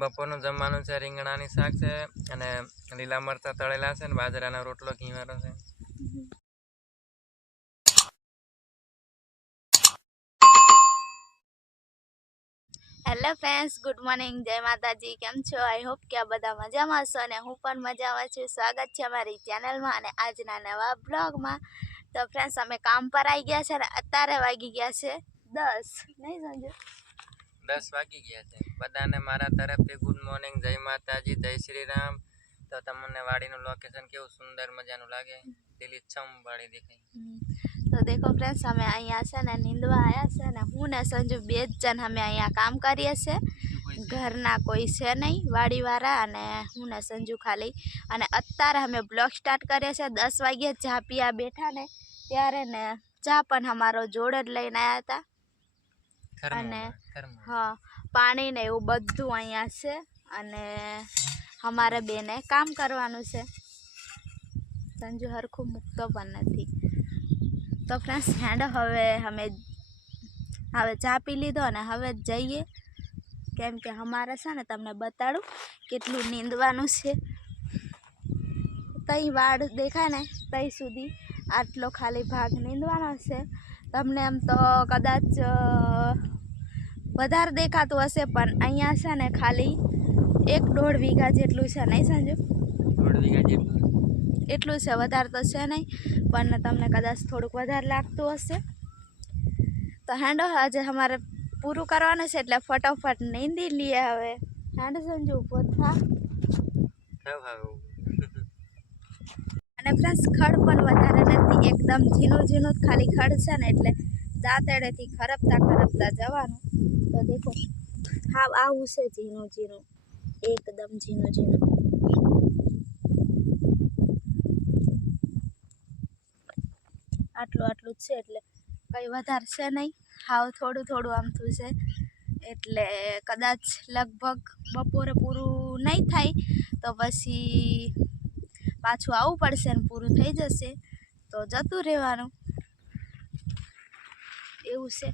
બપોરનું જમવાનું છે રીંગણાની શાક છે અને લીલા મરચા તળેલા છે ને બાજરાનો રોટલો ઘીવાળો છે. હેલો ફ્રેન્ડ્સ, ગુડ મોર્નિંગ, જય માતાજી. કેમ છો? આઈ હોપ કે આ બધા મજામાં હશો અને હું પણ મજામાં છું. સ્વાગત છે અમારી ચેનલમાં અને આજના નવા બ્લોગમાં. તો ફ્રેન્ડ્સ, અમે કામ પર આવી ગયા છે અને અત્યારે વાગી ગયા છે 10. નહીં સમજો 10 વાગી ગયા છે. બધાને મારા તરફથી ગુડ મોર્નિંગ, જય માતાજી, જય શ્રી રામ. તો તમને વાડીનું લોકેશન કેવું સુંદર મજાનું લાગે? લીલીછમ વાડી દેખાય. તો દેખો ફ્રેન્ડ્સ, અમે અહીંયા છે ને નીંદવા આવ્યા છે ને હું ને સંજુ 2 જ જણ અમે અહીંયા કામ કરીએ છીએ. ઘરના કોઈ છે નહીં, વાડીવાળા અને હું ને સંજુ ખાલી. અને અત્યારે અમે બ્લોગ સ્ટાર્ટ કરીએ છીએ. 10 વાગ્યે ચા પીવા બેઠા ને ત્યારે ને ચા પણ અમારો જોડે જ લઈને આવ્યા હતા. અને હા, પાણી ને એવું બધું અહીંયા છે અને અમારે બેને કામ કરવાનું છે. સંજુ હરખું મૂકતો પણ નથી. તો ફ્રેન્ડ્સ, હેન્ડ હવે ચા પી લીધો અને હવે જઈએ, કેમ કે અમારે છે ને તમને બતાડું કેટલું નીંદવાનું છે. તઈ વાડ દેખાય ને તઈ સુધી આટલો ખાલી ભાગ નીંદવાનો છે. તમને એમ તો કદાચ વધારે દેખાતું હશે, પણ અહીંયા છે ને ખાલી 1.5 વીઘા જેટલું છે. નહીં સંજુ? 1.5 વીઘા જેટલું એટલું છે, વધારે તો છે નહીં, પણ તમને કદાચ થોડુંક વધારે લાગતું હશે. તો હેન્ડો આજે અમારે પૂરું કરવાનું છે એટલે ફટાફટ નીંદી લઈએ. હવે હેન્ડ સંજુ ઊભો થા. અને ફ્રેન્ડ્સ, ખડ પણ વધારે નથી, એકદમ ઝીણું ઝીણું ખાલી ખડ છે ને એટલે દાંતેડેથી ખરપતા જવાનું. તો દેખો હા, આવું છે ઝીણું ઝીણું, એકદમ ઝીણું ઝીણું. આટલું જ છે એટલે કંઈ વધારે છે નહીં, હાવ થોડું આમથું છે. એટલે કદાચ લગભગ બપોરે પૂરું નહીં થાય તો પછી પાછું આવવું પડશે ને પૂરું થઈ જશે તો જતું રહેવાનું, એવું છે.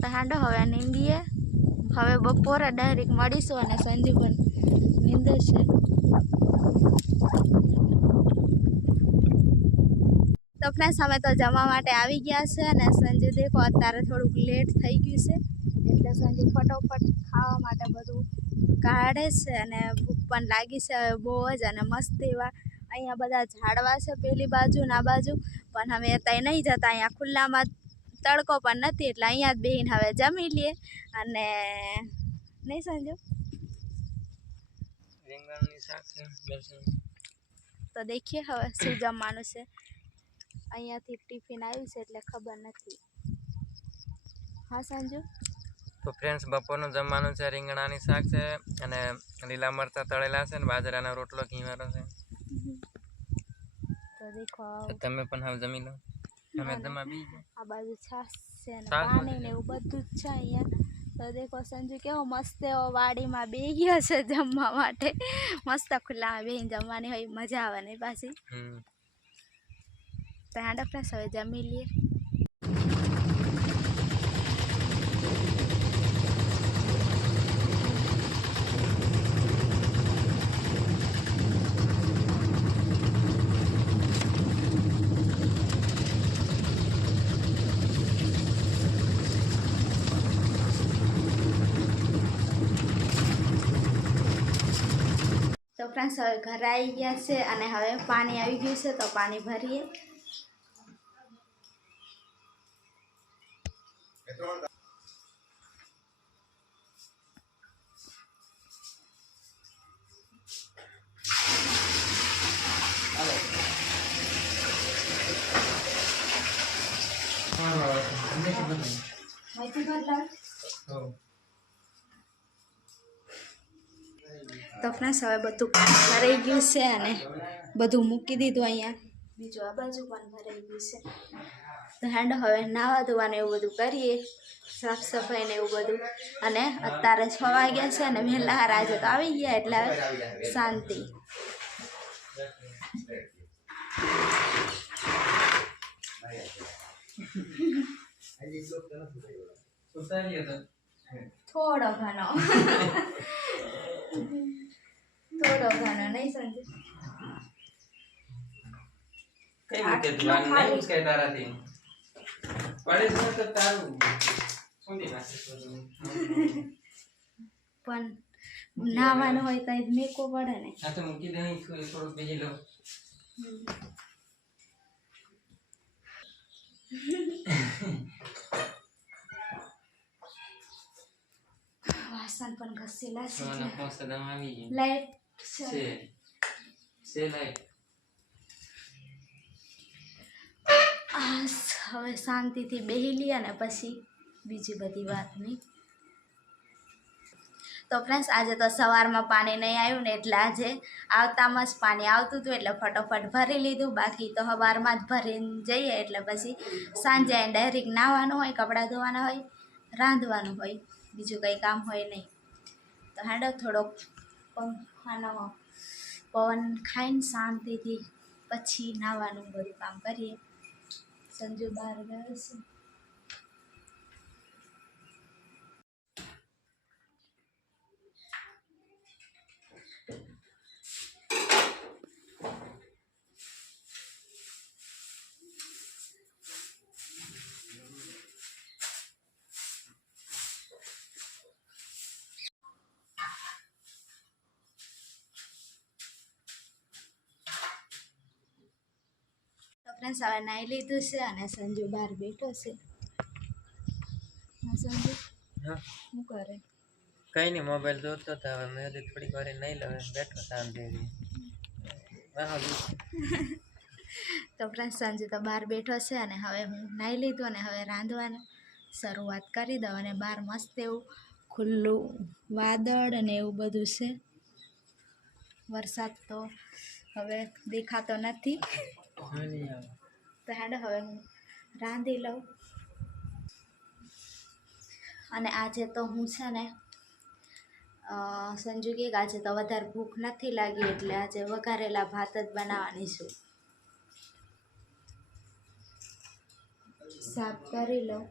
તો હાંડો હવે નીંદીએ. હવે બપોરે ડાયરેક્ટ મળીશું અને સંજુ પણ નીંદે છે. તો ફ્રેન્ડ્સ, અમે તો જમવા માટે આવી ગયા છે અને સંજુ દેખો અત્યારે થોડુંક લેટ થઈ ગયું છે એટલે સંજુ ફટોફટ ખાવા માટે બધું કાઢે છે અને ભૂખ પણ લાગી છે હવે બહુ જ. અને મસ્ત એવા અહીંયા બધા ઝાડવા છે પેલી બાજુ ને આ બાજુ, પણ અમે ત્યાં નહીં જતા. અહીંયા ખુલ્લામાં તડકો પણ નથી એટલે અહીંયા જ બેહીને હવે જમી લઈએ. અને નહીં સંજુ? રીંગણની શાક છે. તો દેખીએ હવે શું જમવાનું છે. અહીંયાથી ટિફિન આવ્યું છે એટલે ખબર નથી. હા સંજુ? તો ફ્રેન્ડ્સ, બપોરનું જમવાનું છે રીંગણાની શાક છે અને લીલા મરચા તળેલા છે ને બાજરાનો રોટલો ઘીવાળો છે. તો દેખો તમે પણ હવે જમી લો. અમે જમા બી ગયા. આ બાજુ છાશ છે ને પાણી ને એવું બધું જ છે અહીંયા. તો દેખો સંજુ કેવો મસ્ત એવો વાડીમાં બેસી ગયો છે જમવા માટે. મસ્ત ખુલ્લામાં બેસીને જમવાની હોય મજા આવે ને પાછી. તો હાંડો ફ્રેન્ડ્સ, હવે જમી લઈએ. તો ફ્રેન્ડ્સ, હવે ઘરે આવી ગયા છે અને હવે પાણી આવી ગયું છે તો પાણી ભરીએ. તો ફ્રેન્ડ્સ, હવે બધું પાણી ભરાઈ ગયું છે અને બધું મૂકી દીધું અહીંયા. બીજું આ બાજુ પણ ભરાઈ ગયું છે. તો હેન્ડ હવે નાવા ધોવાનું એવું બધું કરીએ, સાફ સફાઈ ને એવું બધું. અને અત્યારે 6 વાગ્યા છે અને વહેલા આજે તો આવી ગયા એટલે શાંતિ. ઉતાર્યો તો થોડો ઘણો થોડો ઘણો નહીં સંજુ કઈ રીતે તું આ નહીં ઉચકાય તારાથી પડે છે તો તારું સુંદી નાખે પણ નાવાનું હોય તો મેકો પડે ને આ તો મૂકી દે થોડુંક બીજી લો વાસણ પણ ઘસેલા છે સોના પોસદમ આવી ગઈ લાઈટ છે લાઈટ હવે શાંતિથી બેહી લઈએ ને પછી બીજી બધી વાત નહીં તો ફ્રેન્ડ્સ આજે તો સવારમાં પાણી નહીં આવ્યું ને એટલે આજે આવતામાં જ પાણી આવતું હતું એટલે ફટોફટ ભરી લીધું બાકી તો સવારમાં જ ભરીને જઈએ એટલે પછી સાંજે ડાયરેક્ટ નાહવાનું હોય કપડાં ધોવાના હોય રાંધવાનું હોય બીજું કંઈ કામ હોય નહીં તો હેડો થોડોક પંખાનો પવન ખાઈને શાંતિથી પછી નાહવાનું બધું કામ કરીએ સંજુ બહાર ગયો છે ફ્રેન્ડ્સ હવે નાહી લીધું છે અને સંજુ બહાર બેઠો છે હા સંજુ હા શું કરે કઈ નહીં મોબાઈલ જોતો હતો હવે મેં હજી થોડીક વાર નહીં લે બેઠો શાંતિથી તો ફ્રેન્ડ્સ સંજુ તો બહાર બેઠો છે અને હવે હું નાહી લીધું અને હવે રાંધવાનું શરૂઆત કરી દઉં અને બહાર મસ્ત એવું ખુલ્લું વાદળ અને એવું બધું છે વરસાદ તો હવે દેખાતો નથી તો હેડો હવે હું રાંધી લઉં અને આજે તો હું છે ને સંજુ કે આજે તો વધારે ભૂખ નથી લાગી એટલે આજે વઘારેલા ભાત જ બનાવવાની છું સાફ કરી લઉં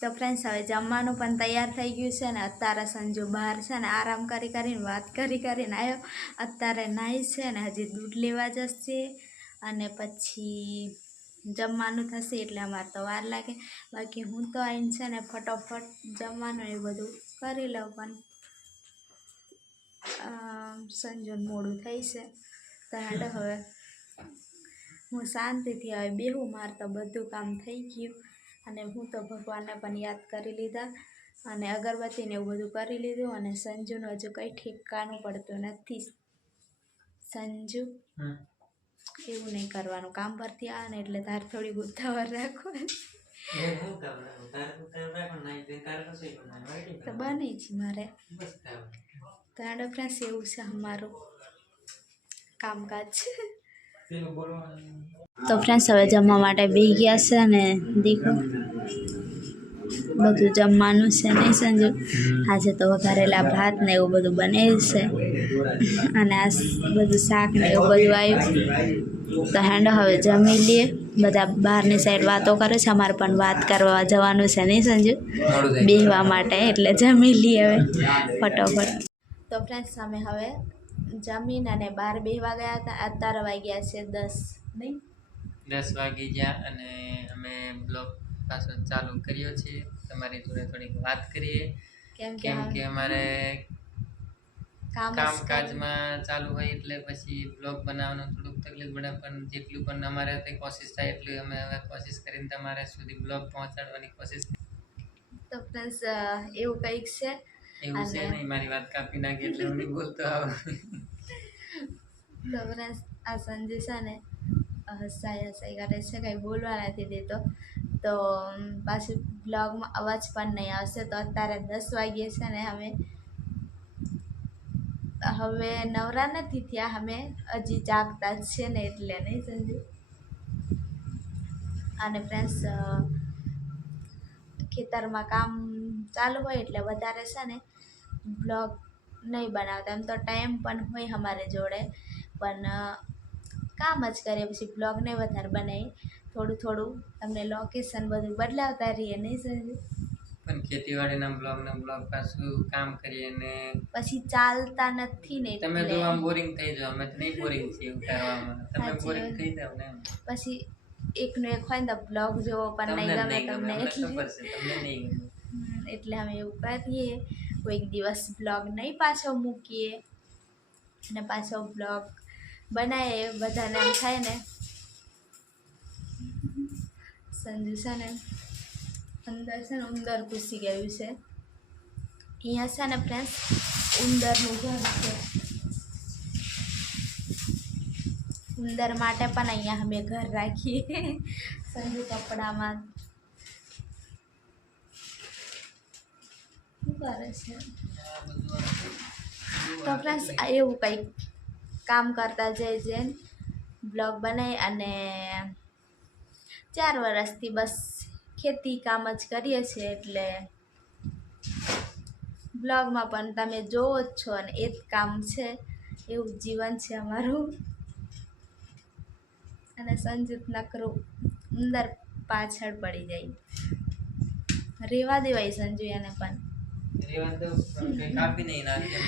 તો ફ્રેન્ડ્સ હવે જમવાનું પણ તૈયાર થઈ ગયું છે ને અત્યારે સંજુ બહાર છે ને આરામ કરીને વાત કરીને આવ્યો અત્યારે નાહી છે ને હજી દૂધ લેવા જશે અને પછી જમવાનું થશે એટલે અમારે તો વાર લાગે બાકી હું તો આવીને છે ને ફટોફટ જમવાનું એ બધું કરી લઉં પણ સંજુને મોડું થઈ છે તો હેડો હવે હું શાંતિથી હવે બેહું મારે તો બધું કામ થઈ ગયું અને હું તો ભગવાનને પણ યાદ કરી લીધા અને અગરબત્તીને એવું બધું કરી લીધું અને સંજુનું હજુ કંઈ ઠેકાણું પડતું નથી સંજુ એવું નહીં કરવાનું કામ પરથી આવે ને એટલે તારે થોડી ઉતાવળ રાખવાની તો બની જ મારે તો હેડો ફ્રેન્ડ્સ એવું છે અમારું કામકાજ તો ફ્રેન્ડ્સ હવે જમવા માટે બેસી ગયા છે અને દીકરો બધું જમવાનું છે નહીં સંજુ આજે તો વઘારેલા ભાત ને એવું બધું બનાવ્યું છે અને આ બધું શાક ને એવું બધું આવ્યું તો હેંડો હવે જમી લઈએ બધા બહારની સાઈડ વાતો કરે છે અમારે પણ વાત કરવા જવાનું છે નહીં સંજુ બેસવા માટે એટલે જમી લઈએ હવે ફટોફટ તો ફ્રેન્ડ્સ અમે હવે જમીન અને બહાર બેસવા ગયા હતા અત્યારે વાગ્યા છે 10 નહીં 10 વાગી ગયા અને અમે બ્લોગ પાછો ચાલુ કર્યો છે તમારી જોડે થોડીક વાત કરીએ કેમ કે અમારે કામકાજમાં ચાલુ હોય એટલે પછી બ્લોગ બનાવવાનું થોડુંક તકલીફ પડે પણ જેટલું પણ અમારે કોશિશ થાય એટલું અમે હવે કોશિશ કરીને તમારે સુધી બ્લોગ પહોંચાડવાની કોશિશ. તો ફ્રેન્ડ્સ એવું કંઈક છે એવું છે નહીં મારી વાત કાપી નાખી એટલે હું નહીં બોલતો આવું. તો ફ્રેન્ડ્સ આ સંજય છે ને હસાઈ કરે છે કંઈ બોલવા નથી દેતો તો પાછું બ્લોગમાં અવાજ પણ નહીં આવશે. તો અત્યારે 10 વાગ્યે છે ને અમે હવે નવરા નથી થયા, અમે હજી જાગતા જ છે ને એટલે નહીં સંજુ. અને ફ્રેન્ડ્સ ખેતરમાં કામ ચાલુ હોય એટલે વધારે છે ને બ્લોગ નહીં બનાવતા. એમ તો ટાઈમ પણ હોય અમારે જોડે પણ કામ જ કરીએ, પછી બ્લોગને વધારે બનાવીએ. થોડું થોડું તમને લોકેશન બધું બદલાવતા રહીએ, નહીં સંજુ? પણ ખેતીવાડીના બ્લોગ પાછું કામ કરીએ ને પછી ચાલતા નથી ને તમે એટલે જો આમ બોરિંગ થઈ જાવ, અમે તો નહીં બોરિંગ છીએ ઉતારવામાં, તમે સાચી બોરિંગ વાત. થઈ જાવ ને એમ. પછી એકનું એક હોય ને તો બ્લોગ જોવો પણ તમને નહીં જ ગમે નહીં ગમે, તમને અમને એટલે ખબર છે તમને નહીં ગમે. એટલે અમે એવું કરીએ, કોઈક દિવસ બ્લોગ નહીં પાછો મૂકીએ અને પાછો બ્લોગ બનાવીએ. બધાને એમ થાય ને સંજુ છે ને અંદર છે ને ઉંદર ઘૂસી ગયું છે. અહીંયા છે ને ફ્રેન્ડ્સ ઉંદરનું ઘર છે. ઉંદર માટે પણ અહીંયા અમે ઘર રાખીએ સંજુ કપડામાં. શું કરે છે? તો ફ્રેન્ડ્સ એવું કંઈક કામ કરતા જઈને બ્લોગ બનાવી અને 4 વર્ષથી બસ ખેતી કામ જ કરીએ છીએ, એટલે બ્લોગમાં પણ તમે જોવો જ છો અને એ જ કામ છે, એવું જીવન છે અમારું. અને સંજુત નકરું અંદર પાછળ પડી જાય. રેવા દેવાય સંજુ એને પણ, રેવા દો, પણ કંઈ કાપી નહીં નાખે.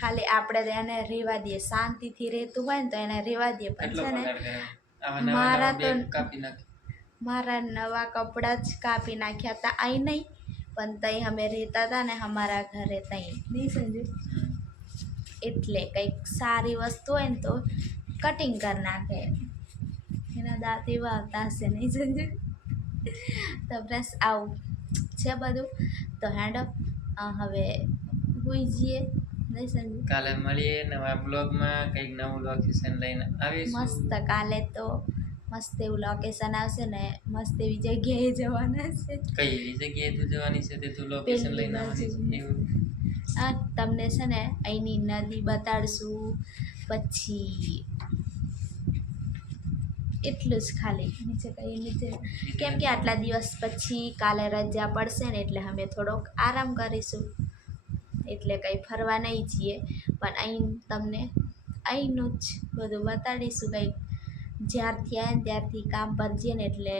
ખાલી આપણે તો એને રેવા દઈએ, શાંતિથી રહેતું હોય ને તો એને રેવા દઈએ. પણ કેટલો છે ને પગાર કરે આવા નવા મારા નવા તો બેગ કાપી નાખે. મારા નવા કપડાં જ કાપી નાખ્યા હતા અહીં નહીં, પણ તઈ અમે રહેતા હતા ને અમારા ઘરે તઈ નહીં સંજુ. એટલે કંઈક સારી વસ્તુ હોય ને તો કટિંગ કરી નાખે. એના દાંત એવા આવતા હશે, નહીં સંજુ? તો બસ આવું છે બધું. તો હેડો હવે હોઈ જઈએ, નહીં સંજુ? કાલે મળીએ નવા બ્લોગમાં, કંઈક નવું લોકેશન લઈને આવીશું. મસ્ત કાલે તો મસ્ત એવું લોકેશન આવશે ને મસ્ત એવી જગ્યાએ જવાના છે. કઈ એવી જગ્યાએ તું જવાની છે તે તું લોકેશન લઈને આવવાની છે એવું? આ તમને છે ને અહીંની નદી બતાડશું. પછી એટલું જ ખાલી, નીચે કઈ નીચે, કેમ કે આટલા દિવસ પછી કાલે રજા પડશે ને એટલે અમે થોડોક આરામ કરીશું, એટલે કંઈ ફરવા નહીં જઈએ. પણ અહીં તમને અહીંનું જ બધું બતાડીશું. કંઈક જ્યારથી આવે ને ત્યારથી કામ પર જઈએ ને એટલે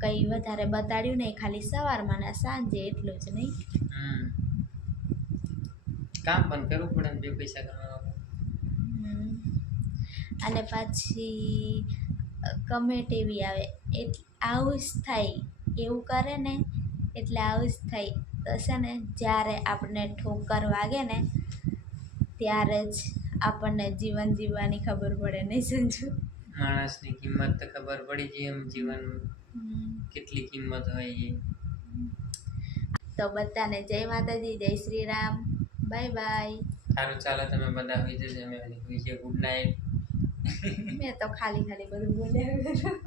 કંઈ વધારે બતાડ્યું નહીં, ખાલી સવારમાં ને સાંજે એટલું જ. નહીં કામ પણ કરવું પડે ને 2 પૈસા કમાવા. અને પાછી કમેન્ટ એવી આવે એટલે આવું જ થાય, એવું કરે ને એટલે આવું જ થાય. તો છે ને જ્યારે આપણને ઠોકર વાગે ને ત્યારે જ આપણને જીવન જીવવાની ખબર પડે, નહીં સંજુ? માણસની કિંમત તો ખબર પડી જાય એમ, જીવન કેટલી કિંમત હોય એ. તો બધાને જય માતાજી, જય શ્રી રામ, બાય બાય. સારું ચાલો, તમે બધા હોઈ જશે, અમે હોઈ જઈએ. Good night. મેં તો ખાલી બધું બોલ્યા.